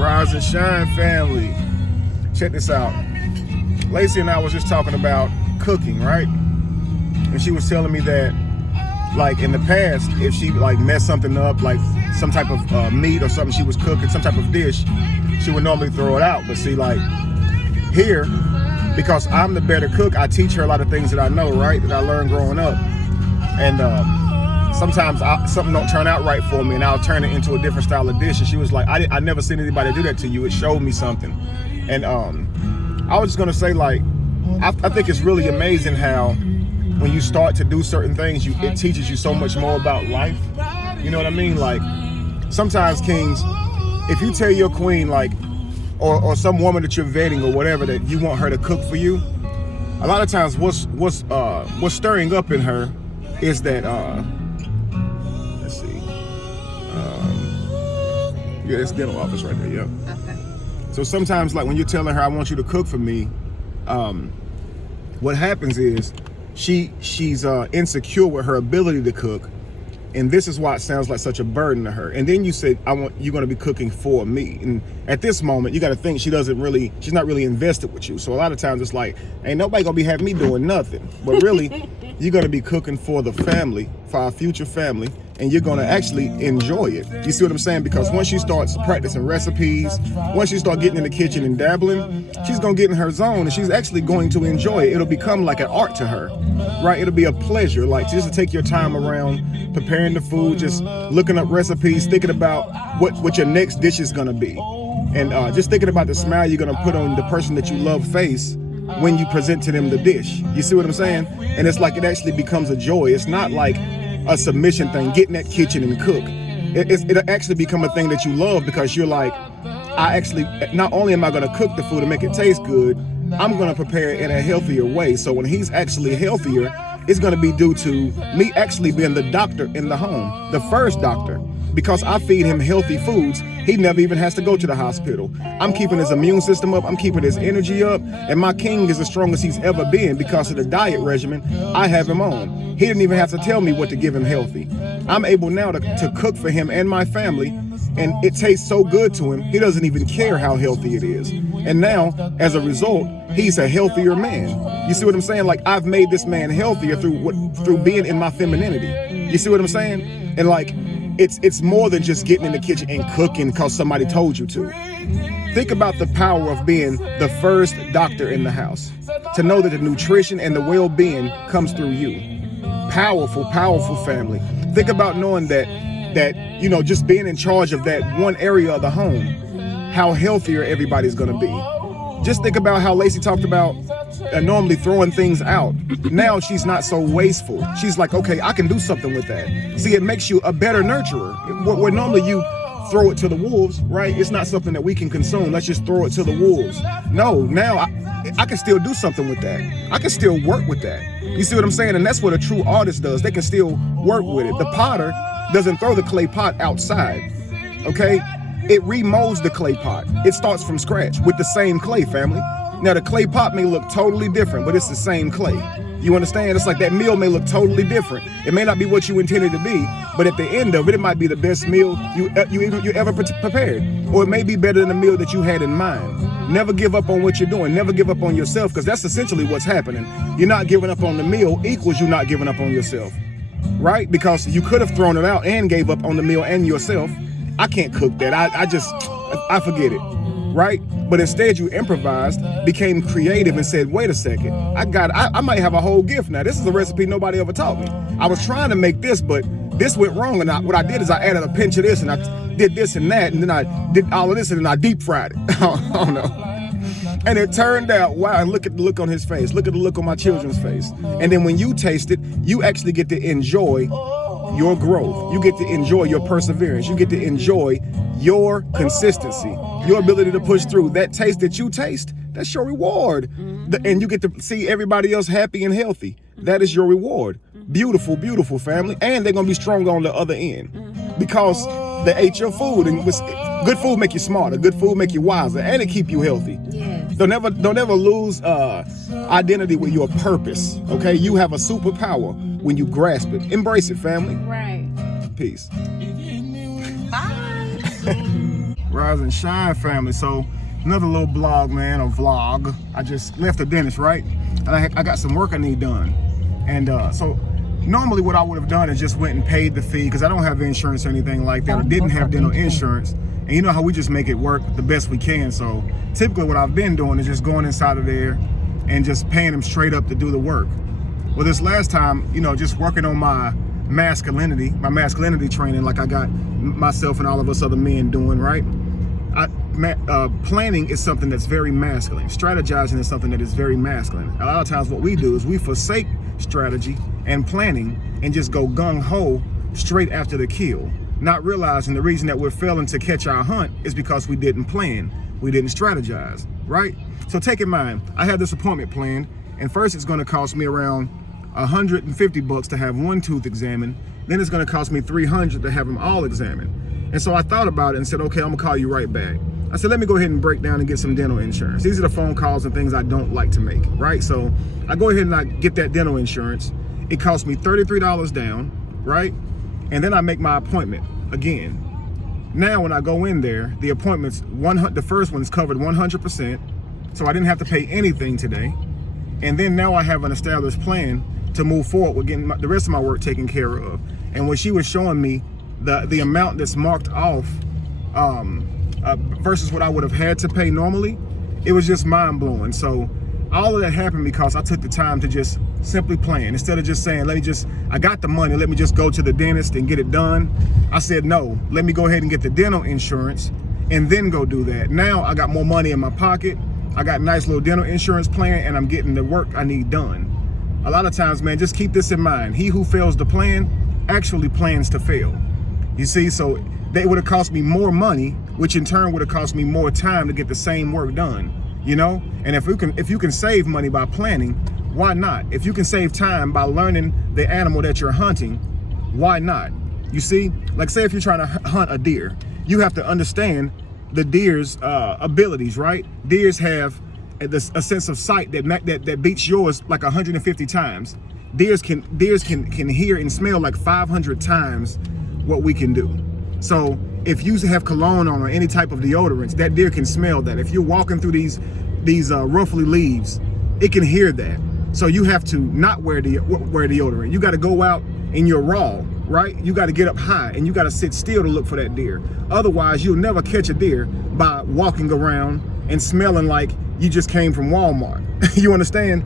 Rise and shine, family. Check this out. Lacee and I was just talking about cooking, right? And she was telling me that, like, in the past, if she like messed something up, like some type of meat or something she was cooking, some type of dish, she would normally throw it out. But see, like here, because I'm the better cook, I teach her a lot of things that I know, right? That I learned growing up. And sometimes something don't turn out right for me, and I'll turn it into a different style of dish. And she was like, I never seen anybody do that to you. It showed me something. And I was just gonna say, like, I think it's really amazing how when you start to do certain things, it teaches you so much more about life. You know what I mean? Like, sometimes, kings, if you tell your queen, like, or some woman that you're vetting or whatever, that you want her to cook for you, a lot of times what's stirring up in her is that let's see, yeah, it's dental office right there. Yeah. Okay. So sometimes, like, when you're telling her, I want you to cook for me, what happens is she's insecure with her ability to cook, and this is why it sounds like such a burden to her. And then you said, you're going to be cooking for me. And at this moment, you got to think she's not really invested with you. So a lot of times it's like, ain't nobody going to be having me doing nothing. But really, you're going to be cooking for the family, for our future family, and you're going to actually enjoy it. You see what I'm saying? Because once she starts practicing recipes, once she starts getting in the kitchen and dabbling, she's going to get in her zone, and she's actually going to enjoy it. It'll become like an art to her, right? It'll be a pleasure, like, just to take your time around preparing the food, just looking up recipes, thinking about what your next dish is going to be. And just thinking about the smile you're going to put on the person that you love face when you present to them the dish. You see what I'm saying? And it's like it actually becomes a joy. It's not like a submission thing, get in that kitchen and cook. It'll actually become a thing that you love, because you're like, not only am I going to cook the food and make it taste good, I'm going to prepare it in a healthier way. So when he's actually healthier, it's going to be due to me actually being the doctor in the home, the first doctor. Because I feed him healthy foods, he never even has to go to the hospital. I'm keeping his immune system up, I'm keeping his energy up, and my king is the strongest he's ever been because of the diet regimen I have him on. He didn't even have to tell me what to give him healthy. I'm able now to cook for him and my family, and it tastes so good to him, he doesn't even care how healthy it is. And now, as a result, he's a healthier man. You see what I'm saying? Like, I've made this man healthier through being in my femininity. You see what I'm saying? And like, it's more than just getting in the kitchen and cooking because somebody told you to. Think about the power of being the first doctor in the house. To know that the nutrition and the well-being comes through you. Powerful, powerful family. Think about knowing that just being in charge of that one area of the home, how healthier everybody's gonna be. Just think about how Lacee talked about normally throwing things out. Now she's not so wasteful. She's like, okay, I can do something with that. See, it makes you a better nurturer. Where normally you throw it to the wolves, right? It's not something that we can consume. Let's just throw it to the wolves. No, now I can still do something with that. I can still work with that. You see what I'm saying? And that's what a true artist does. They can still work with it. The potter doesn't throw the clay pot outside, okay? It remolds the clay pot. It starts from scratch with the same clay, family. Now, the clay pot may look totally different, but it's the same clay. You understand? It's like that meal may look totally different. It may not be what you intended to be, but at the end of it, it might be the best meal you ever prepared. Or it may be better than the meal that you had in mind. Never give up on what you're doing. Never give up on yourself, because that's essentially what's happening. You're not giving up on the meal equals you not giving up on yourself, right? Because you could have thrown it out and gave up on the meal and yourself. I can't cook that. I forget it. Right? But instead you improvised, became creative, and said, wait a second, I might have a whole gift now. This is a recipe nobody ever taught me. I was trying to make this, but this went wrong. And what I did is I added a pinch of this, and I did this and that, and then I did all of this, and then I deep fried it. I don't know. And it turned out, wow, and look at the look on his face. Look at the look on my children's face. And then when you taste it, you actually get to enjoy your growth. You get to enjoy your perseverance. You get to enjoy your consistency, your ability to push through. That taste that you taste, that's your reward. And you get to see everybody else happy and healthy. That is your reward. Beautiful, beautiful family. And they're going to be stronger on the other end because they ate your food. And good food make you smarter. Good food make you wiser. And it keep you healthy. Yes. Don't ever lose identity with your purpose. Okay? You have a superpower when you grasp it. Embrace it, family. Right. Peace. Bye. Rise and shine, family. So another little blog, man, a vlog. I just left the dentist, right? And I got some work I need done. And so normally what I would have done is just went and paid the fee, because I don't have insurance or anything like that, or didn't have dental insurance. And you know how we just make it work the best we can. So typically what I've been doing is just going inside of there and just paying them straight up to do the work. Well, this last time, you know, just working on my masculinity training, like I got myself and all of us other men doing, right? Planning is something that's very masculine. Strategizing is something that is very masculine. A lot of times what we do is we forsake strategy and planning and just go gung-ho straight after the kill, not realizing the reason that we're failing to catch our hunt is because we didn't plan, we didn't strategize, right? So take in mind, I had this appointment planned, and first it's going to cost me around $150 to have one tooth examined. Then it's going to cost me $300 to have them all examined. And so I thought about it and said, okay, I'm gonna call you right back. I said, let me go ahead and break down and get some dental insurance. These are the phone calls and things I don't like to make, right? So I go ahead and I get that dental insurance. It cost me $33 down, right? And then I make my appointment again. Now when I go in there, the appointment's the first one's covered 100%. So I didn't have to pay anything today. And then now I have an established plan to move forward with getting the rest of my work taken care of. And when she was showing me the amount that's marked off versus what I would have had to pay normally, it was just mind-blowing. So all of that happened because I took the time to just simply plan. Instead of just saying, I got the money, let me just go to the dentist and get it done. I said, no, let me go ahead and get the dental insurance and then go do that. Now I got more money in my pocket. I got a nice little dental insurance plan, and I'm getting the work I need done. A lot of times, man, just keep this in mind. He who fails to plan actually plans to fail. You see, so they would have cost me more money, which in turn would have cost me more time to get the same work done, you know? And if you can save money by planning, why not? If you can save time by learning the animal that you're hunting, why not? You see, like say if you're trying to hunt a deer, you have to understand the deer's abilities, right? Deers have a sense of sight that beats yours like 150 times. Deers can hear and smell like 500 times what we can do. So if you have cologne on or any type of deodorants, that deer can smell that. If you're walking through these ruffly leaves, it can hear that. So you have to not wear deodorant. You got to go out in your raw, right? You got to get up high and you got to sit still to look for that deer. Otherwise, you'll never catch a deer by walking around and smelling like you just came from Walmart. You understand?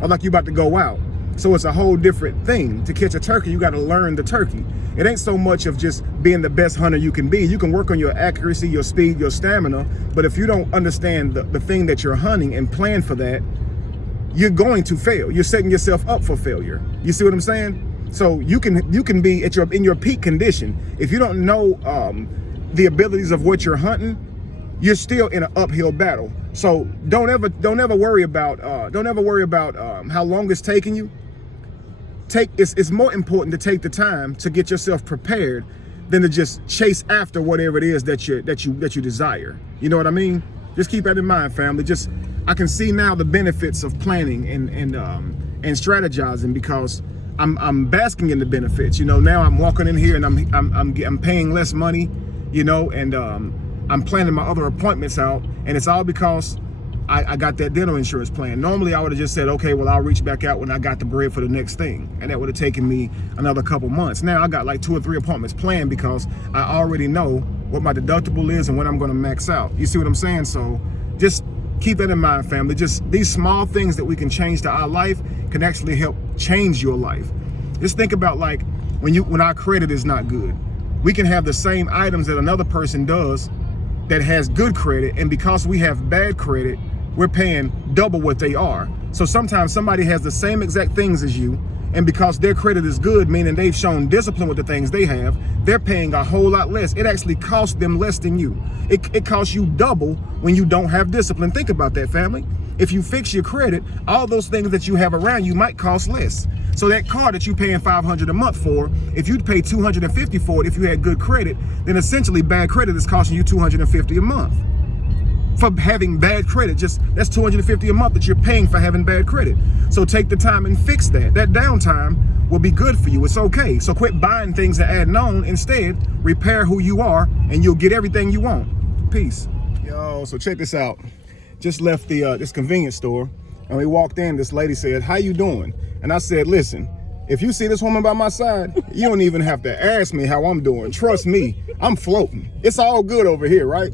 Or like you about to go out. So it's a whole different thing. To catch a turkey, you got to learn the turkey. It ain't so much of just being the best hunter you can be. You can work on your accuracy, your speed, your stamina. But if you don't understand the thing that you're hunting and plan for that, you're going to fail. You're setting yourself up for failure. You see what I'm saying? So you can be in your peak condition. If you don't know the abilities of what you're hunting, you're still in an uphill battle. So don't ever worry about how long it's taking you. It's more important to take the time to get yourself prepared than to just chase after whatever it is that you desire. You know what I mean? Just keep that in mind, family. I can see now the benefits of planning and strategizing, because I'm basking in the benefits. You know, now I'm walking in here and I'm paying less money, you know, and I'm planning my other appointments out, and it's all because I got that dental insurance plan. Normally I would have just said, okay, well, I'll reach back out when I got the bread for the next thing. And that would have taken me another couple months. Now I got like 2 or 3 appointments planned because I already know what my deductible is and when I'm going to max out. You see what I'm saying? So just keep that in mind, family. Just these small things that we can change to our life can actually help change your life. Just think about like when our credit is not good. We can have the same items that another person does that has good credit, and because we have bad credit, we're paying double what they are. So sometimes somebody has the same exact things as you, and because their credit is good, meaning they've shown discipline with the things they have, they're paying a whole lot less. It actually costs them less than you. It costs you double when you don't have discipline. Think about that, family. If you fix your credit, all those things that you have around you might cost less. So that car that you're paying $500 a month for, if you'd pay $250 for it if you had good credit, then essentially bad credit is costing you $250 a month. For having bad credit, that's $250 a month that you're paying for having bad credit. So take the time and fix that. That downtime will be good for you. It's okay. So quit buying things and adding on. Instead, repair who you are and you'll get everything you want. Peace. Yo, so check this out. Just left the this convenience store, and we walked in. This lady said, "How you doing?" And I said, "Listen, if you see this woman by my side, you don't even have to ask me how I'm doing. Trust me, I'm floating. It's all good over here, right?"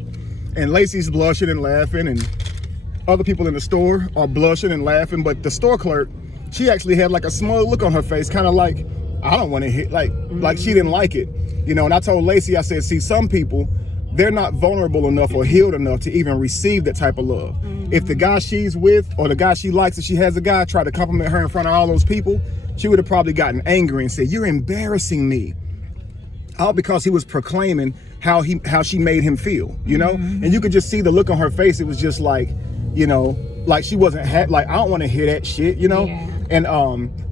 And Lacee's blushing and laughing, and other people in the store are blushing and laughing, but the store clerk, she actually had like a smug look on her face, kind of like, I don't want to hit, like she didn't like it, you know. And I told Lacee, I said, see, some people, they're not vulnerable enough or healed enough to even receive that type of love. If the guy she's with or the guy she likes, if she has a guy try to compliment her in front of all those people, she would have probably gotten angry and said, "You're embarrassing me." All because he was proclaiming how she made him feel, you know. And you could just see the look on her face. It was just like, you know, like she wasn't like, I don't want to hear that shit, you know. Yeah. And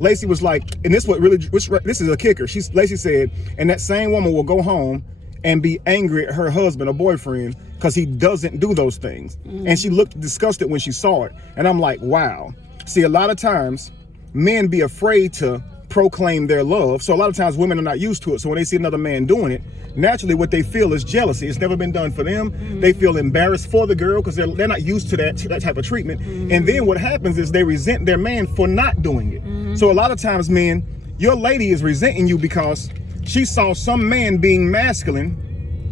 Lacee was like, and this is a kicker. Lacee said, and that same woman will go home and be angry at her husband or boyfriend because he doesn't do those things. And she looked disgusted when she saw it. And I'm like, wow. See, a lot of times men be afraid to proclaim their love. So a lot of times women are not used to it. So when they see another man doing it, naturally what they feel is jealousy. It's never been done for them. They feel embarrassed for the girl because they're not used to that type of treatment. And then what happens is they resent their man for not doing it. So a lot of times, men, your lady is resenting you because she saw some man being masculine,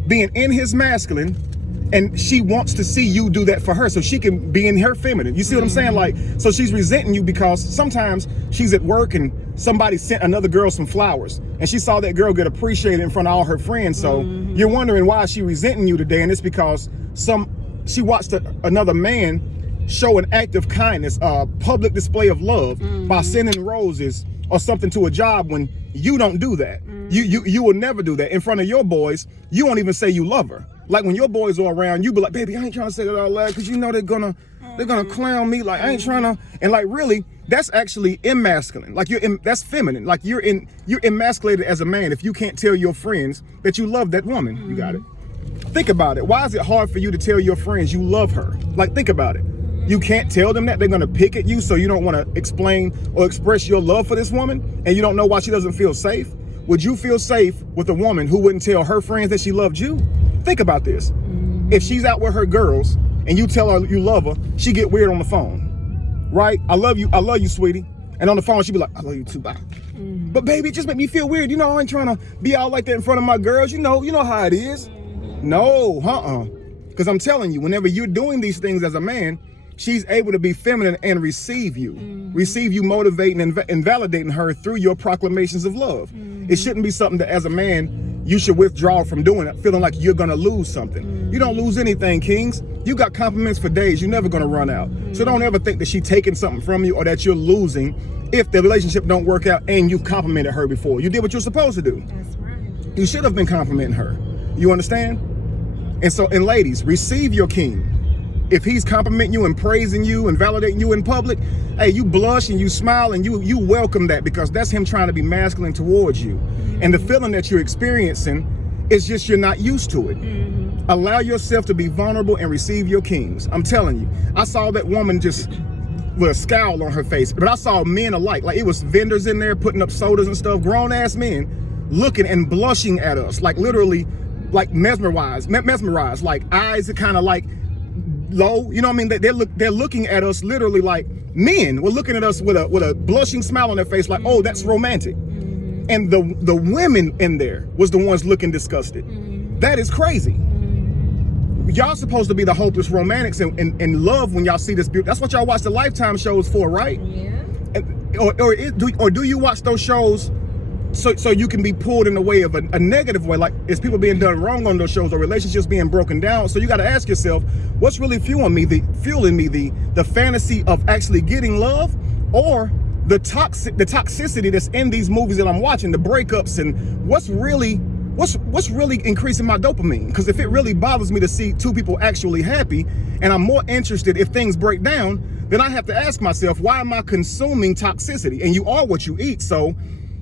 being in his masculine, and she wants to see you do that for her so she can be in her feminine. You see what I'm saying? Like, so she's resenting you because sometimes she's at work and somebody sent another girl some flowers and she saw that girl get appreciated in front of all her friends. So you're wondering why she resenting you today, and it's because she watched another man show an act of kindness, a public display of love by sending roses or something to a job when you don't do that. You will never do that. In front of your boys, you won't even say you love her. Like when your boys are around, you be like, "Baby, I ain't trying to say that out loud because you know they're gonna clown me. Like I ain't trying to." And like really, that's actually emasculine. Like that's feminine. Like you're emasculated as a man if you can't tell your friends that you love that woman. You got it. Think about it. Why is it hard for you to tell your friends you love her? Like think about it. You can't tell them that. They're gonna pick at you, so you don't want to explain or express your love for this woman, and you don't know why she doesn't feel safe. Would you feel safe with a woman who wouldn't tell her friends that she loved you? Think about this. If she's out with her girls and you tell her you love her, she get weird on the phone, right? I love you, sweetie. And on the phone, she be like, "I love you too, bye." But baby, it just make me feel weird. You know, I ain't trying to be out like that in front of my girls. You know how it is. No, Because I'm telling you, whenever you're doing these things as a man, she's able to be feminine and receive you motivating and validating her through your proclamations of love. It shouldn't be something that as a man, you should withdraw from doing it, feeling like you're gonna lose something. You don't lose anything, kings. You got compliments for days. You're never gonna run out. So don't ever think that she's taking something from you or that you're losing if the relationship don't work out and you complimented her before. You did what you're supposed to do. That's right. You should have been complimenting her. You understand? And ladies, receive your king. If he's complimenting you and praising you and validating you in public, hey, you blush and you smile and you welcome that because that's him trying to be masculine towards you. And the feeling that you're experiencing is just you're not used to it. Allow yourself to be vulnerable and receive your kings. I'm telling you, I saw that woman just with a scowl on her face, but I saw men alike. Like it was vendors in there putting up sodas and stuff, grown ass men looking and blushing at us, like literally like mesmerized, like eyes are kind of like low, you know what I mean? They're looking at us literally like men were looking at us with a blushing smile on their face, like, oh, that's romantic. And the women in there was the ones looking disgusted. That is crazy. Y'all supposed to be the hopeless romantics and love when y'all see this beauty. That's what y'all watch the Lifetime shows for, right? Yeah. Or do you watch those shows so you can be pulled in the way of a negative way, like is people being done wrong on those shows or relationships being broken down? So you got to ask yourself, what's really fueling me the fantasy of actually getting love, or the toxicity that's in these movies that I'm watching, the breakups, and what's really increasing my dopamine? Because if it really bothers me to see two people actually happy, and I'm more interested if things break down, then I have to ask myself, why am I consuming toxicity? And you are what you eat. So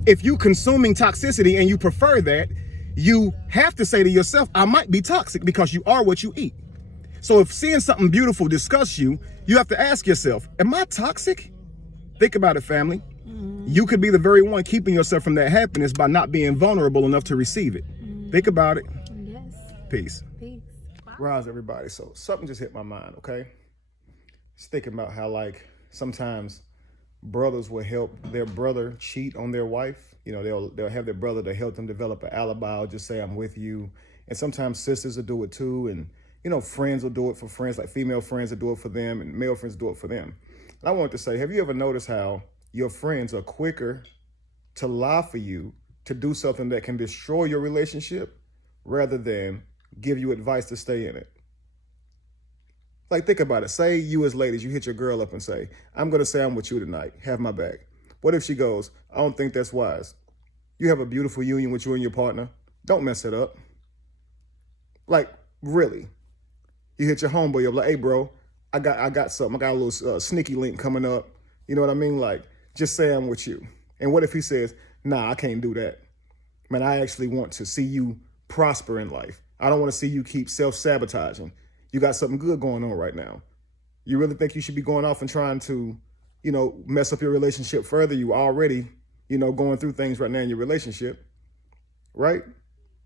if you consuming toxicity and you prefer that, you have to say to yourself, I might be toxic because you are what you eat. So if seeing something beautiful disgusts you, you have to ask yourself, am I toxic? Think about it, family. You could be the very one keeping yourself from that happiness by not being vulnerable enough to receive it. Think about it. Yes. Peace. Peace. Bye. Rise, everybody. So something just hit my mind, okay? Just thinking about how, like, sometimes brothers will help their brother cheat on their wife. You know, they'll have their brother to help them develop an alibi or just say, I'm with you. And sometimes sisters will do it too. And, you know, friends will do it for friends, like female friends will do it for them and male friends do it for them. And I wanted to say, have you ever noticed how your friends are quicker to lie for you to do something that can destroy your relationship rather than give you advice to stay in it? Like, think about it. Say you as ladies, you hit your girl up and say, I'm going to say I'm with you tonight. Have my back. What if she goes, I don't think that's wise. You have a beautiful union with you and your partner. Don't mess it up. Like, really. You hit your homeboy up like, hey, bro, I got something. I got a little sneaky link coming up. You know what I mean? Like, just say I'm with you. And what if he says, nah, I can't do that. Man, I actually want to see you prosper in life. I don't want to see you keep self-sabotaging. You got something good going on right now. You really think you should be going off and trying to, you know, mess up your relationship further? You already, you know, going through things right now in your relationship, right?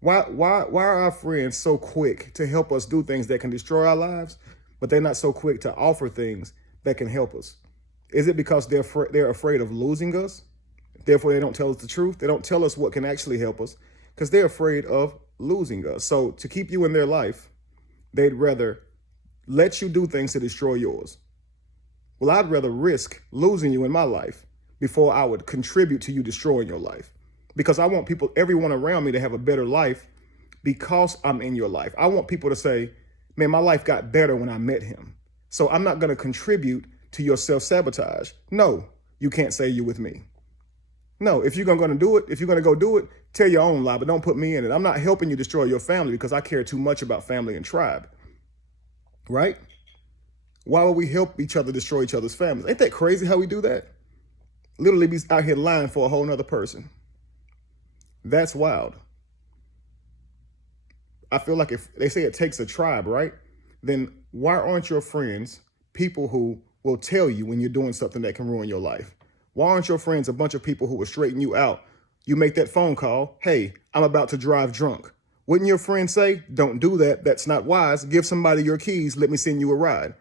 Why are our friends so quick to help us do things that can destroy our lives, but they're not so quick to offer things that can help us? Is it because they're afraid of losing us? Therefore, they don't tell us the truth. They don't tell us what can actually help us because they're afraid of losing us. So to keep you in their life, they'd rather let you do things to destroy yours. Well, I'd rather risk losing you in my life before I would contribute to you destroying your life. Because I want everyone around me to have a better life because I'm in your life. I want people to say, man, my life got better when I met him. So I'm not going to contribute to your self-sabotage. No, you can't say you with me. No, if you're going to do it, if you're going to go do it, tell your own lie, but don't put me in it. I'm not helping you destroy your family because I care too much about family and tribe. Right? Why would we help each other destroy each other's families? Ain't that crazy how we do that? Literally be out here lying for a whole nother person. That's wild. I feel like if they say it takes a tribe, right? Then why aren't your friends people who will tell you when you're doing something that can ruin your life? Why aren't your friends a bunch of people who will straighten you out? You make that phone call, hey, I'm about to drive drunk. Wouldn't your friend say, don't do that, that's not wise, give somebody your keys, let me send you a ride,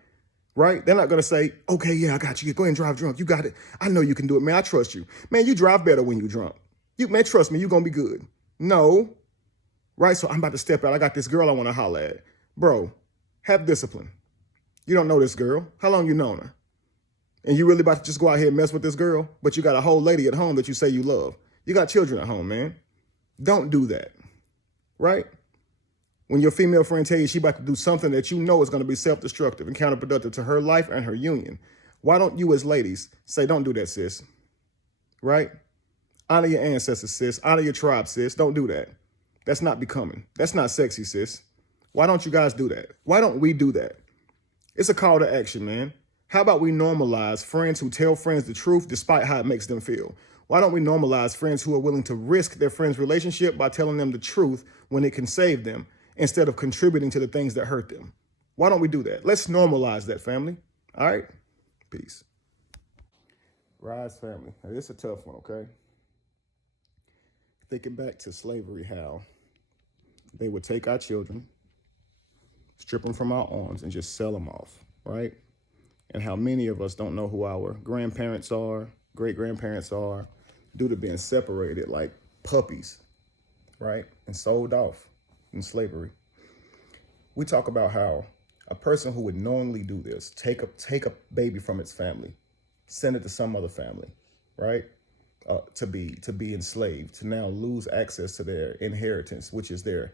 right? They're not gonna say, okay, yeah, I got you, go ahead and drive drunk, you got it. I know you can do it, man, I trust you. Man, you drive better when you drunk. Man, trust me, you're gonna be good. No, right? So I'm about to step out, I got this girl I wanna holler at. Bro, have discipline. You don't know this girl, how long you known her? And you really about to just go out here and mess with this girl, but you got a whole lady at home that you say you love. You got children at home, man. Don't do that, right? When your female friend tells you she about to do something that you know is going to be self-destructive and counterproductive to her life and her union, why don't you as ladies say, don't do that, sis, right? Honor your ancestors, sis. Honor your tribe, sis. Don't do that. That's not becoming. That's not sexy, sis. Why don't you guys do that? Why don't we do that? It's a call to action, man. How about we normalize friends who tell friends the truth despite how it makes them feel? Why don't we normalize friends who are willing to risk their friend's relationship by telling them the truth when it can save them instead of contributing to the things that hurt them? Why don't we do that? Let's normalize that, family. All right? Peace. Rise, family. Now, this is a tough one, okay? Thinking back to slavery, how they would take our children, strip them from our arms, and just sell them off, right? And how many of us don't know who our grandparents are, great-grandparents are, due to being separated like puppies, right? And sold off in slavery. We talk about how a person who would knowingly do this, take a baby from its family, send it to some other family, right? To be enslaved, to now lose access to their inheritance, which is their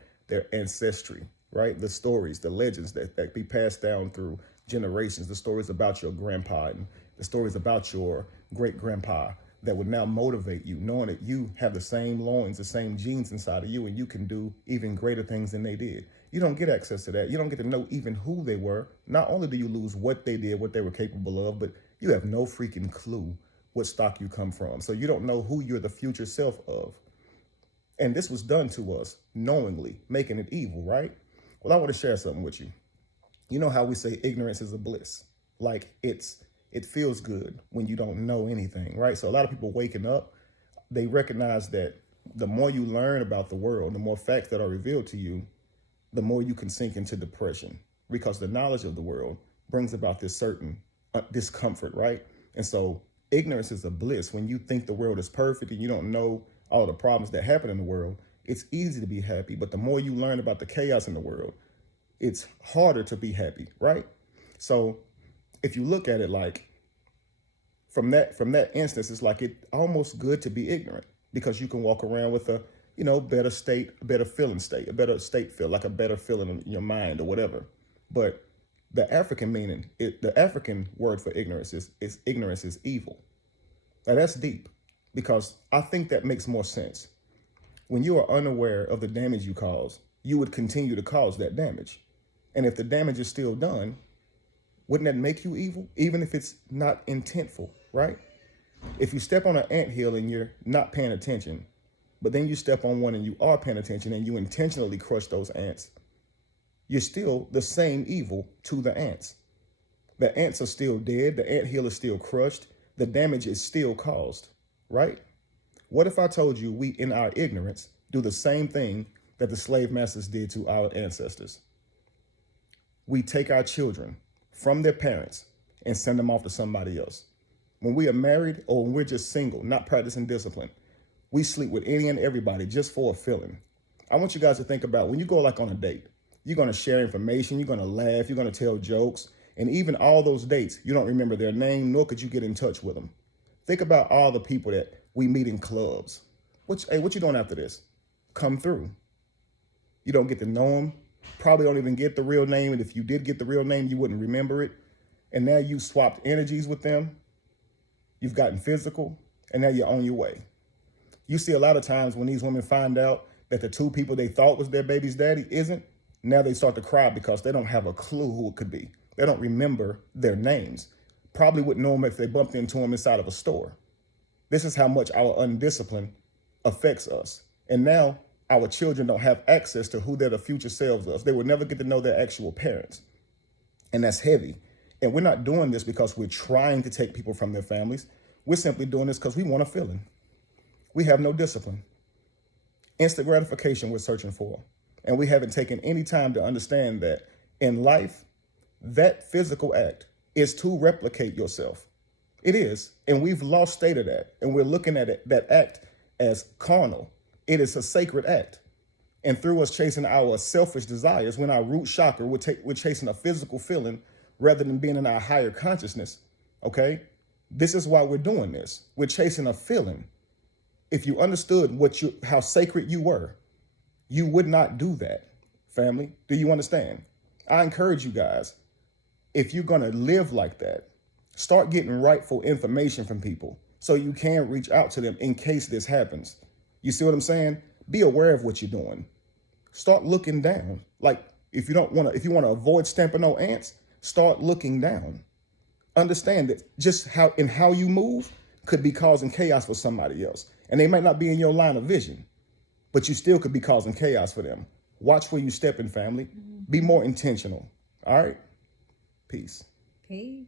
ancestry, right? The stories, the legends that be passed down through generations, the stories about your grandpa and the stories about your great grandpa that would now motivate you, knowing that you have the same loins, the same genes inside of you, and you can do even greater things than they did. You don't get access to that. You don't get to know even who they were. Not only do you lose what they did, what they were capable of, but you have no freaking clue what stock you come from. So you don't know who you're the future self of. And this was done to us knowingly, making it evil, right? Well, I want to share something with you. You know how we say ignorance is a bliss? Like it feels good when you don't know anything, right? So a lot of people waking up, they recognize that the more you learn about the world, the more facts that are revealed to you, the more you can sink into depression, because the knowledge of the world brings about this certain discomfort, right? And so ignorance is a bliss. When you think the world is perfect and you don't know all the problems that happen in the world, it's easy to be happy. But the more you learn about the chaos in the world, it's harder to be happy, right? So if you look at it like from that instance, it's like it almost good to be ignorant, because you can walk around with a, better state, a better feeling state, a better state feel, like a better feeling in your mind or whatever. But the African meaning, the African word for ignorance is ignorance is evil. Now that's deep, because I think that makes more sense. When you are unaware of the damage you cause, you would continue to cause that damage. And if the damage is still done, wouldn't that make you evil? Even if it's not intentful, right? If you step on an anthill and you're not paying attention, but then you step on one and you are paying attention and you intentionally crush those ants, you're still the same evil to the ants. The ants are still dead. The anthill is still crushed. The damage is still caused, right? What if I told you we, in our ignorance, do the same thing that the slave masters did to our ancestors? We take our children from their parents and send them off to somebody else. When we are married or when we're just single, not practicing discipline, we sleep with any and everybody just for a feeling. I want you guys to think about when you go like on a date, you're going to share information, you're going to laugh, you're going to tell jokes, and even all those dates, you don't remember their name, nor could you get in touch with them. Think about all the people that we meet in clubs. Hey, what you doing after this? Come through. You don't get to know them, probably don't even get the real name, and if you did get the real name, you wouldn't remember it. And now you swapped energies with them, you've gotten physical, and now you're on your way. You see a lot of times when these women find out that the two people they thought was their baby's daddy isn't, now they start to cry because they don't have a clue who it could be. They don't remember their names. Probably wouldn't know them if they bumped into them inside of a store. This is how much our undiscipline affects us. And now our children don't have access to who their future selves are. They will never get to know their actual parents. And that's heavy. And we're not doing this because we're trying to take people from their families. We're simply doing this because we want a feeling. We have no discipline. Instant gratification we're searching for. And we haven't taken any time to understand that in life, that physical act is to replicate yourself. It is. And we've lost sight of that. And we're looking at it, that act as carnal. It is a sacred act. And through us chasing our selfish desires, when our root chakra, we're chasing a physical feeling rather than being in our higher consciousness, okay? This is why we're doing this. We're chasing a feeling. If you understood how sacred you were, you would not do that, family. Do you understand? I encourage you guys, if you're going to live like that, start getting rightful information from people so you can reach out to them in case this happens. You see what I'm saying? Be aware of what you're doing. Start looking down. Like if you want to avoid stamping no ants, start looking down. Understand that just how you move could be causing chaos for somebody else. And they might not be in your line of vision, but you still could be causing chaos for them. Watch where you step in, family. Be more intentional. All right? Peace. Peace.